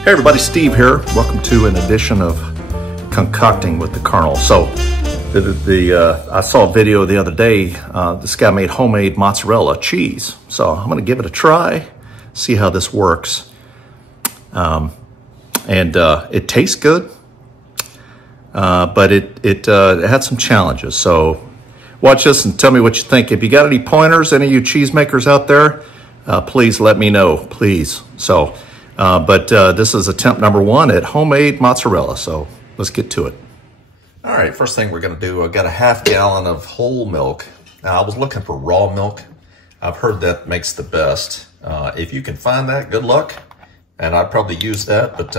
Hey everybody, Steve here. Welcome to an edition of Concocting with the Colonel. So, I saw a video the other day. This guy made homemade mozzarella cheese. So I'm gonna give it a try, see how this works. It tastes good, but it had some challenges. So watch this and tell me what you think. If you got any pointers, any of you cheesemakers out there, please let me know, please. So. This is attempt number one at homemade mozzarella, so let's get to it. All right, first thing we're gonna do, I've got a ½ gallon of whole milk. Now, I was looking for raw milk. I've heard that makes the best. If you can find that, good luck. And I'd probably use that, but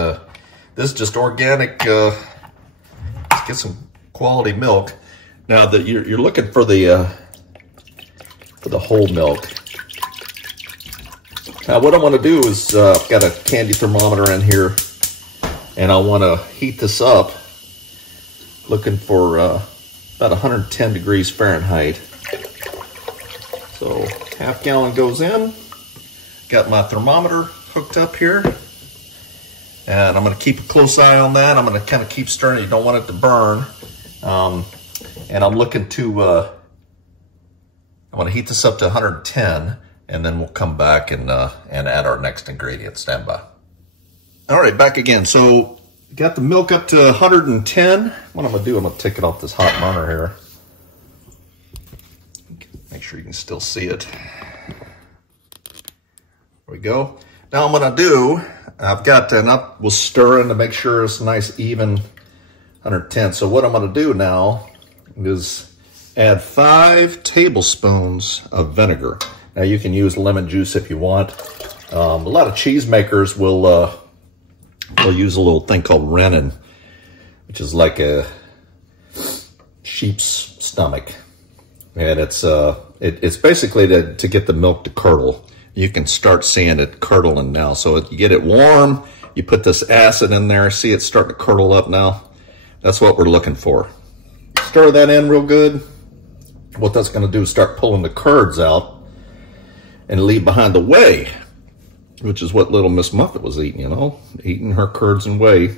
this is just organic. Let's get some quality milk. Now, you're looking for the whole milk. Now what I want to do is, I've got a candy thermometer in here, and I want to heat this up, looking for about 110 degrees Fahrenheit. So ½ gallon goes in, got my thermometer hooked up here, and I'm going to keep a close eye on that. I'm going to kind of keep stirring it. You don't want it to burn. And I'm looking to, I want to heat this up to 110. And then we'll come back and add our next ingredient. Stand by. All right, back again. So got the milk up to 110. What I'm gonna do, I'm gonna take it off this hot burner here. Make sure you can still see it. There we go. Now I'm gonna do, I've got, and I will stir in to make sure it's nice, even 110. So what I'm gonna do now is add 5 tablespoons of vinegar. Now you can use lemon juice if you want. A lot of cheesemakers will use a little thing called renin, which is like a sheep's stomach, and it's basically to get the milk to curdle. You can start seeing it curdling now. So if you get it warm, you put this acid in there. See, it's starting to curdle up now. That's what we're looking for. Stir that in real good. What that's going to do is start pulling the curds out and leave behind the whey, which is what little Miss Muffet was eating, you know, eating her curds and whey.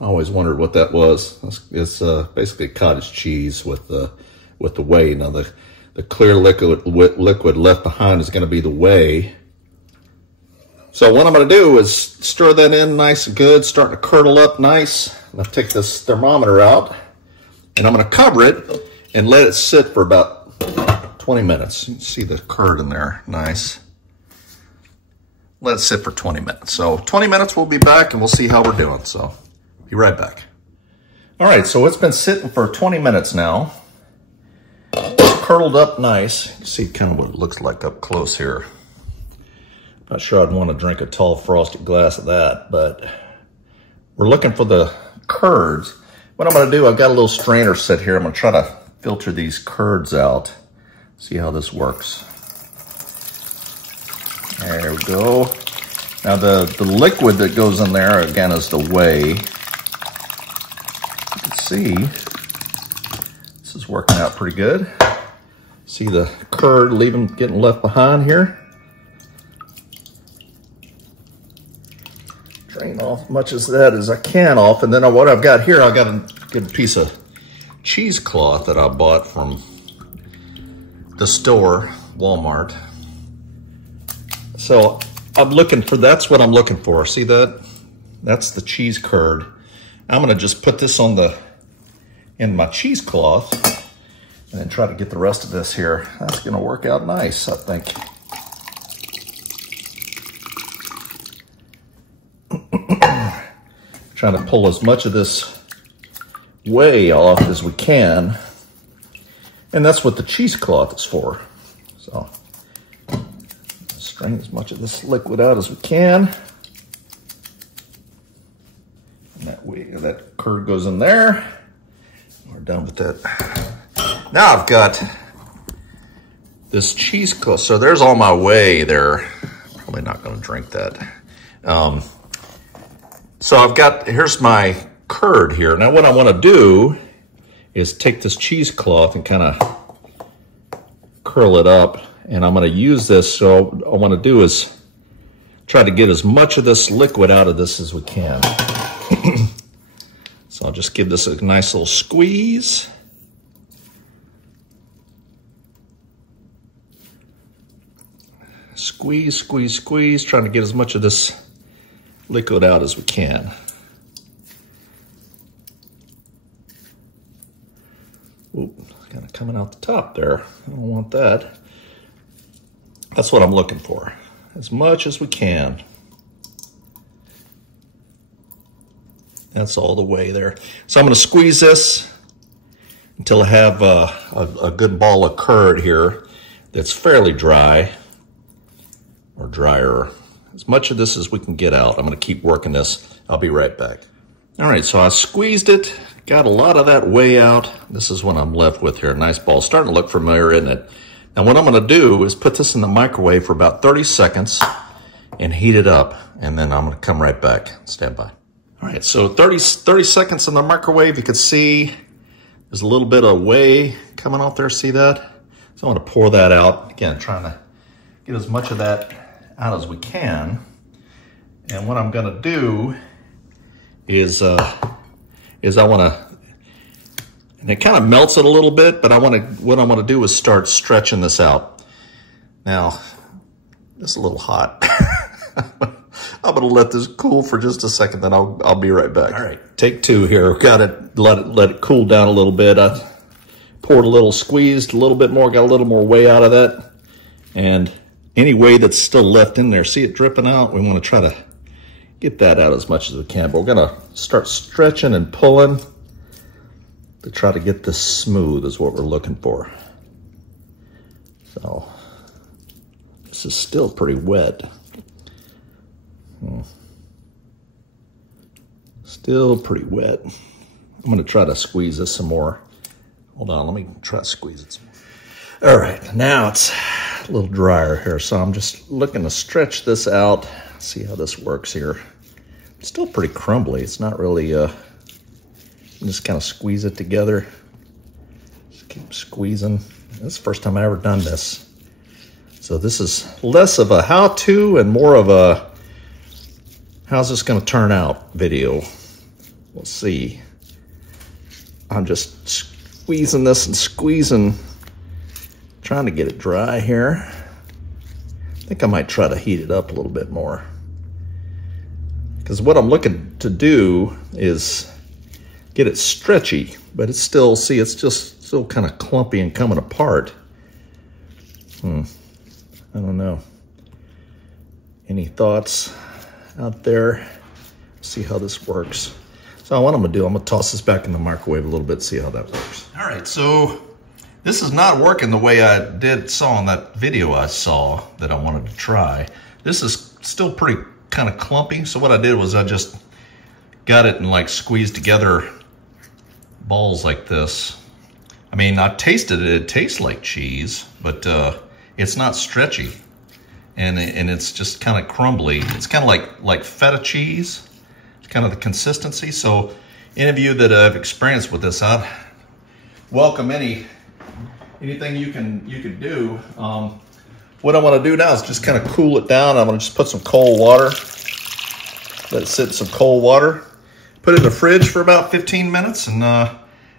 I always wondered what that was. It's basically cottage cheese with the whey. Now the clear liquid left behind is going to be the whey. So what I'm going to do is stir that in nice and good, starting to curdle up nice. I'm going to take this thermometer out, and I'm going to cover it and let it sit for about 20 minutes. You can see the curd in there, nice. Let it sit for 20 minutes. So 20 minutes, we'll be back and we'll see how we're doing. So be right back. All right, so it's been sitting for 20 minutes now. It's curdled up nice. You can see kind of what it looks like up close here. Not sure I'd want to drink a tall frosted glass of that, but we're looking for the curds. What I'm gonna do, I've got a little strainer set here. I'm gonna try to filter these curds out. See how this works. There we go. Now the liquid that goes in there, again, is the whey. You can see, this is working out pretty good. See the curd getting left behind here. Drain off as much of that as I can off. And then what I've got here, I've got a good piece of cheesecloth that I bought from the store, Walmart. So I'm looking for, that's what I'm looking for. See that? That's the cheese curd. I'm gonna just put this in my cheesecloth and then try to get the rest of this here. That's gonna work out nice, I think. Trying to pull as much of this whey off as we can. And that's what the cheesecloth is for. So, strain as much of this liquid out as we can. And that curd goes in there. We're done with that. Now I've got this cheesecloth. So there's all my whey there. Probably not going to drink that. So here's my curd here. Now what I want to do is take this cheesecloth and kind of curl it up, and I'm going to use this. So what I want to do is try to get as much of this liquid out of this as we can. So I'll just give this a nice little squeeze. Squeeze, squeeze, squeeze, trying to get as much of this liquid out as we can. Oop, kind of coming out the top there. I don't want that. That's what I'm looking for. As much as we can. That's all the way there. So I'm going to squeeze this until I have a good ball of curd here that's fairly dry, or drier. As much of this as we can get out. I'm going to keep working this. I'll be right back. All right, so I squeezed it, got a lot of that whey out. This is what I'm left with here. A nice ball. Starting to look familiar, isn't it? Now what I'm going to do is put this in the microwave for about 30 seconds and heat it up. And then I'm going to come right back. Stand by. All right, so 30 seconds in the microwave. You can see there's a little bit of whey coming off there. See that? So I'm going to pour that out. Again, trying to get as much of that out as we can. And what I'm going to do is I want to, and it kind of melts it a little bit, but what I want to do is start stretching this out. Now, it's a little hot. I'm going to let this cool for just a second, then I'll be right back. All right, take two here. Got it. Let it cool down a little bit. I poured a little, squeezed a little bit more, got a little more whey out of that. And any whey that's still left in there, see it dripping out? We want to try to get that out as much as we can. But we're going to start stretching and pulling to try to get this smooth is what we're looking for. So this is still pretty wet. Still pretty wet. I'm going to try to squeeze this some more. Hold on, let me try to squeeze it some more. All right, now it's a little drier here, so I'm just looking to stretch this out, see how this works here. It's still pretty crumbly. It's not really, just kind of squeeze it together. Just keep squeezing. This is the first time I've ever done this. So this is less of a how-to and more of a how's this going to turn out video. We'll see. I'm just squeezing this and squeezing, trying to get it dry here. I think I might try to heat it up a little bit more. Because what I'm looking to do is get it stretchy, but it's still, see, it's just still kind of clumpy and coming apart. I don't know. Any thoughts out there? See how this works. So what I'm gonna do, I'm gonna toss this back in the microwave a little bit, see how that works. All right, so this is not working the way I saw in that video I saw that I wanted to try. This is still pretty kind of clumpy. So what I did was I just got it and like squeezed together balls like this. I mean, I tasted it, it tastes like cheese, but it's not stretchy. And it's just kind of crumbly. It's kind of like feta cheese. It's kind of the consistency. So any of you that have experience with this, I'd welcome anything you can do. What I want to do now is just kind of cool it down. I'm going to just put some cold water. Let it sit in some cold water. Put it in the fridge for about 15 minutes, and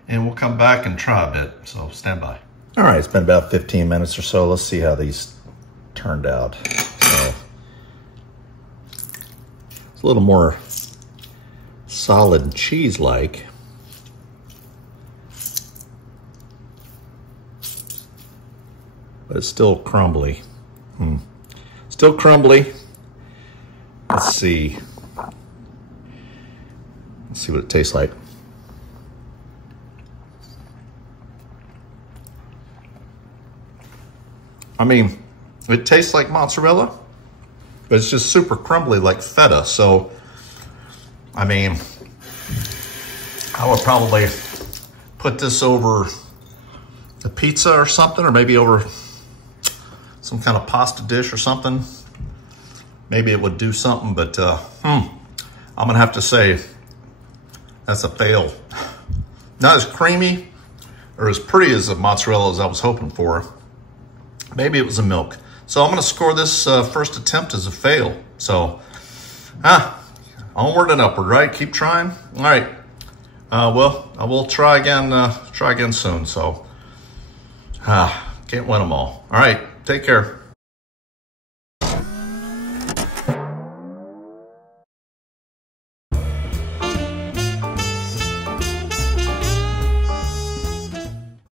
we'll come back and try a bit. So stand by. All right, it's been about 15 minutes or so. Let's see how these turned out. So it's a little more solid and cheese-like. But it's still crumbly. Still crumbly. Let's see. Let's see what it tastes like. I mean, it tastes like mozzarella, but it's just super crumbly like feta. So, I mean, I would probably put this over a pizza or something, or maybe over some kind of pasta dish or something. Maybe it would do something, but I'm gonna have to say that's a fail. Not as creamy or as pretty as the mozzarella as I was hoping for. Maybe it was the milk. So I'm gonna score this first attempt as a fail. So, onward and upward, right? Keep trying. All right. Well, I will try again soon. So, can't win them all. All right. Take care.